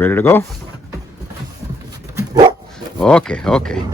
ready to go? Okay, okay.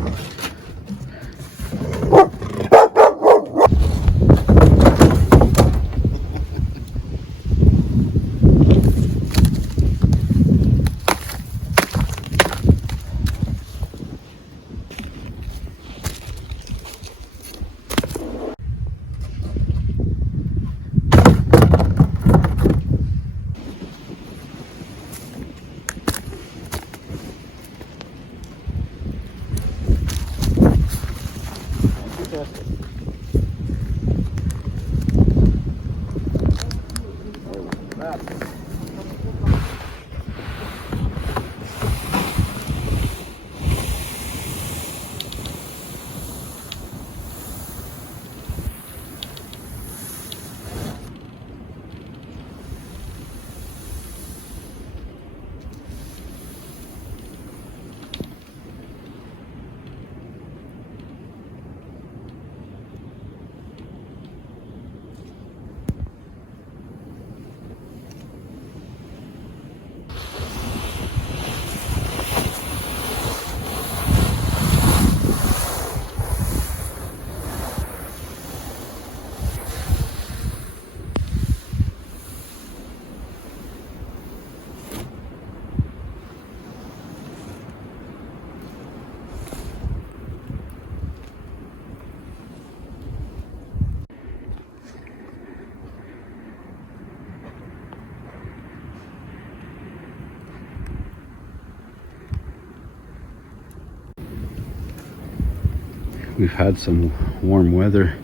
We've had some warm weather,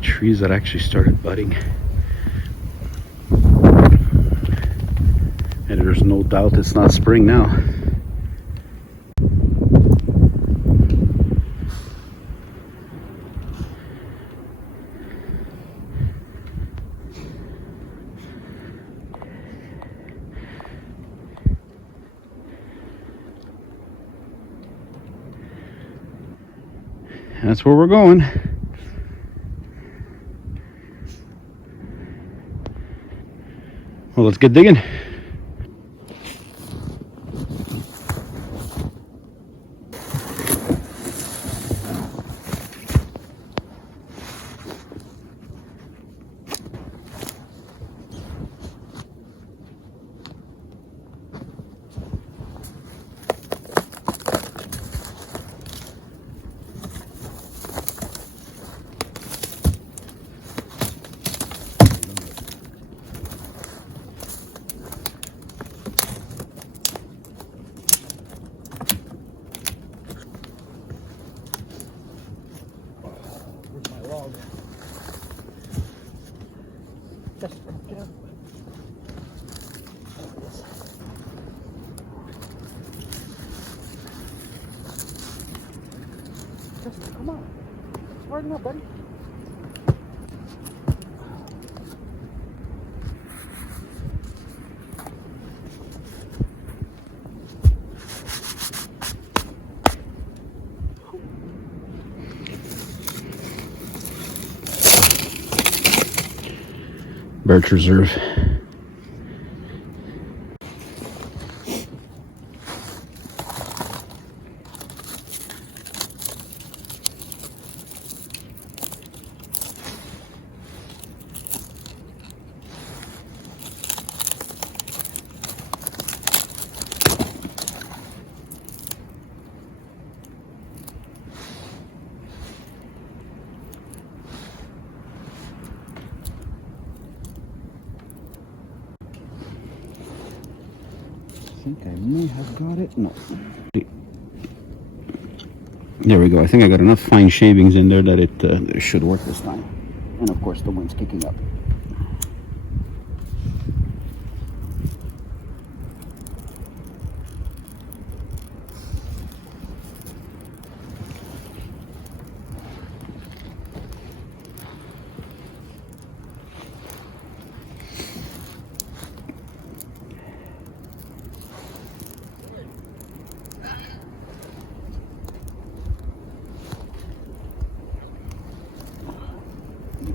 trees that actually started budding, and there's no doubt it's not spring now. That's where we're going. Well, let's get digging. Come on. Hard enough, buddy. Birch Reserve. I think I may have got it. No. There we go. I think I got enough fine shavings in there that it should work this time. And of course the wind's kicking up.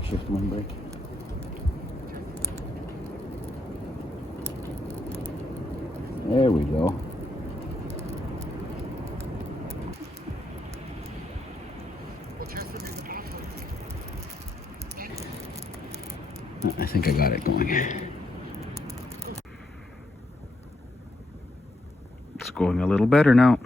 Shift windbreak. There we go. I think I got it going. It's going a little better now.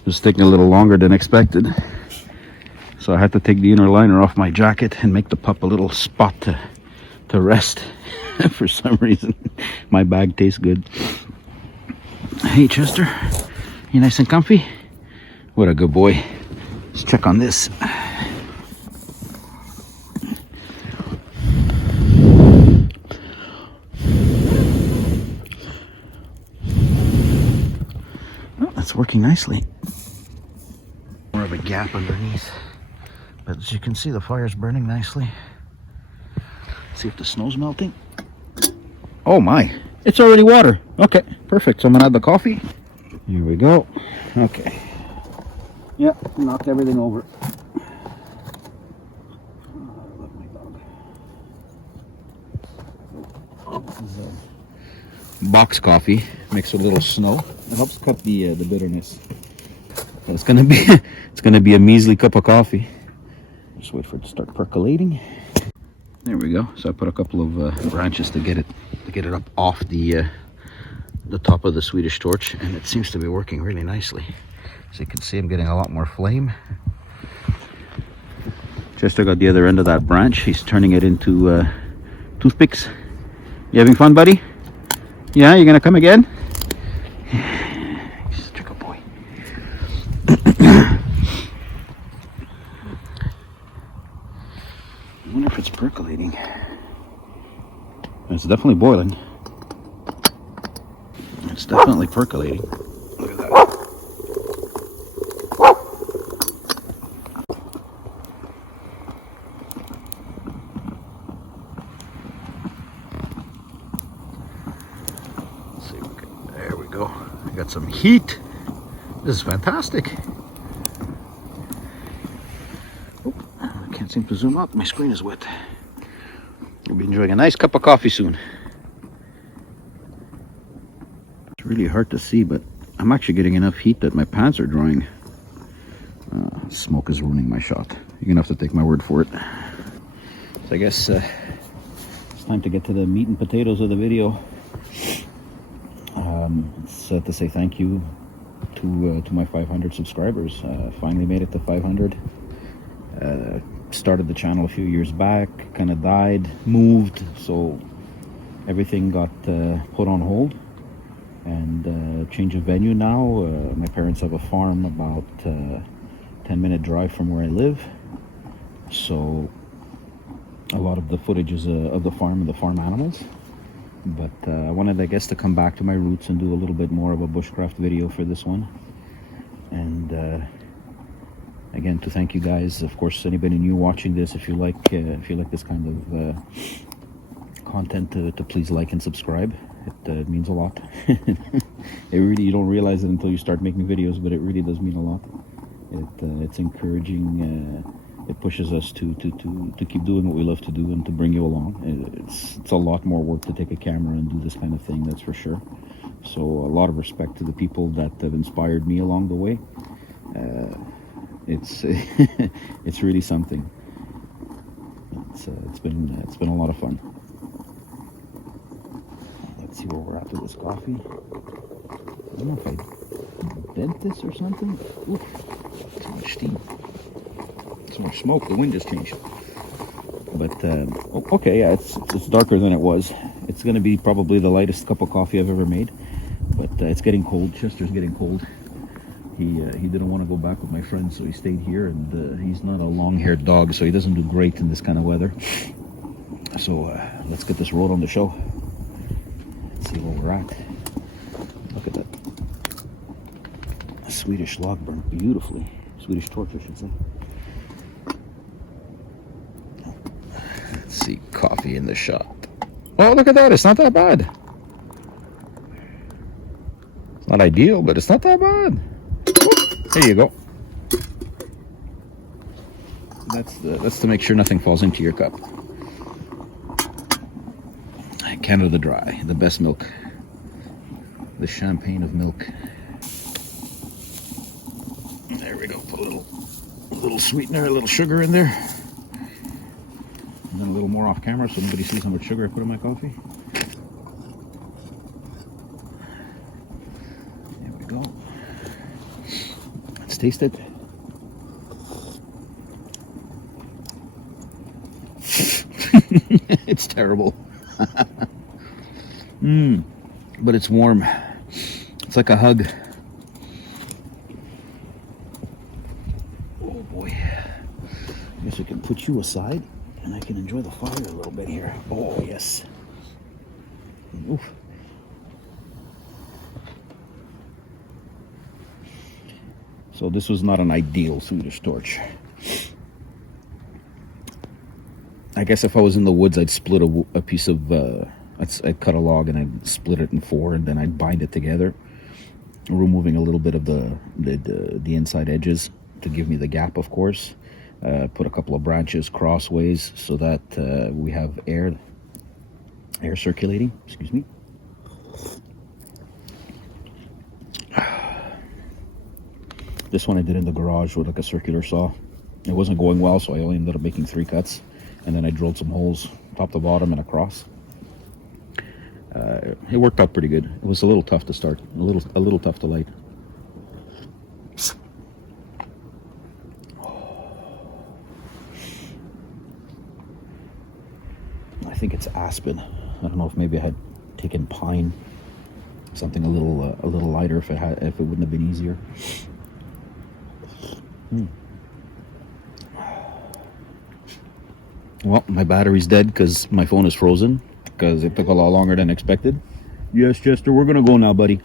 It was taking a little longer than expected, so I had to take the inner liner off my jacket and make the pup a little spot to rest. For some reason my bag tastes good. Hey Chester, you nice and comfy? What a good boy. Let's check on this. Oh, that's working nicely. More of a gap underneath, but as you can see, the fire's burning nicely. See if the snow's melting. Oh my, it's already water. Okay, perfect. So I'm gonna add the coffee. Here we go. Okay. Yeah, knocked everything over. Love my dog. This is a box coffee mixed with a little snow. It helps cut the bitterness. So it's gonna be a measly cup of coffee. Just wait for it to start percolating. There we go. So I put a couple of branches to get it up off the top of the Swedish torch, and it seems to be working really nicely. As you can see, I'm getting a lot more flame. Chester got the other end of that branch. He's turning it into toothpicks. You having fun, buddy? Yeah, you gonna come again? He's such a good boy. I wonder if it's percolating. It's definitely boiling. It's definitely percolating. Look at that. Let's see. There we go. I got some heat. This is fantastic. I can't seem to zoom out. My screen is wet. You'll be enjoying a nice cup of coffee soon. It's really hard to see, but I'm actually getting enough heat that my pants are drying. Smoke is ruining my shot. You're gonna have to take my word for it. So I guess it's time to get to the meat and potatoes of the video. It's to say thank you to my 500 subscribers. Finally made it to 500. Started the channel a few years back, kind of died, moved, so everything got put on hold, and change of venue now. My parents have a farm about 10-minute drive from where I live, so a lot of the footage is of the farm and the farm animals, but I wanted, I guess, to come back to my roots and do a little bit more of a bushcraft video for this one. And again, to thank you guys. Of course, anybody new watching this, if you like this kind of content, to please like and subscribe. It means a lot. It really, you don't realize it until you start making videos, but it really does mean a lot. It's encouraging. It pushes us to keep doing what we love to do and to bring you along. It's a lot more work to take a camera and do this kind of thing, that's for sure. So a lot of respect to the people that have inspired me along the way. It's really something. It's been a lot of fun. Let's see where we're at with this coffee. I don't know if I dent this or something. Oof, so much steam, so much smoke. The wind just changed. But But okay, yeah, it's darker than it was. It's going to be probably the lightest cup of coffee I've ever made. But it's getting cold. Chester's getting cold. He didn't want to go back with my friends, so he stayed here. And he's not a long-haired dog, so he doesn't do great in this kind of weather. So let's get this rolled on the show. Let's see where we're at. Look at that. A Swedish log burnt beautifully. Swedish torch, I should say. Let's see, coffee in the shop. Oh, look at that. It's not that bad. It's not ideal, but it's not that bad. There you go. That's to make sure nothing falls into your cup. Canada Dry, the best milk. The champagne of milk. There we go. Put a little sweetener, a little sugar in there. And then a little more off camera so nobody sees how much sugar I put in my coffee. There we go. Let's taste it. It's terrible. But it's warm. It's like a hug. Oh boy. I guess I can put you aside and I can enjoy the fire a little bit here. Oh yes. Oof. So this was not an ideal Swedish torch. I guess if I was in the woods, I'd split a piece of, I'd cut a log and I'd split it in four, and then I'd bind it together, removing a little bit of the inside edges to give me the gap, of course. Put a couple of branches crossways so that we have air circulating. Excuse me. This one I did in the garage with like a circular saw. It wasn't going well, so I only ended up making 3 cuts. And then I drilled some holes top to bottom and across. It worked out pretty good. It was a little tough to start, a little tough to light. I think it's aspen. I don't know if maybe I had taken pine, something a little lighter if it wouldn't have been easier. Well, my battery's dead because my phone is frozen because it took a lot longer than expected. Yes, Chester, we're going to go now, buddy.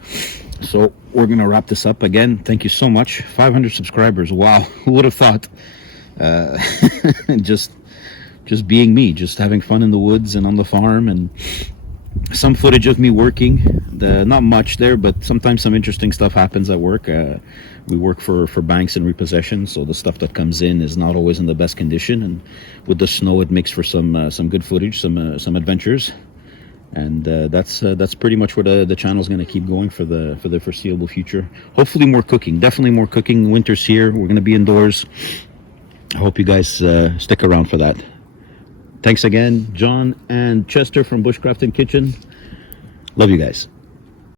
So we're going to wrap this up again. Thank you so much. 500 subscribers. Wow. Who would have thought? Just being me, just having fun in the woods and on the farm, and some footage of me working. Not much there, but sometimes some interesting stuff happens at work. We work for banks and repossession, so the stuff that comes in is not always in the best condition. And with the snow, it makes for some good footage, some adventures. And that's pretty much where the channel's going to keep going for the foreseeable future. Hopefully more cooking, definitely more cooking. Winter's here. We're going to be indoors. I hope you guys stick around for that. Thanks again, John and Chester from Bushcraft and Kitchen. Love you guys.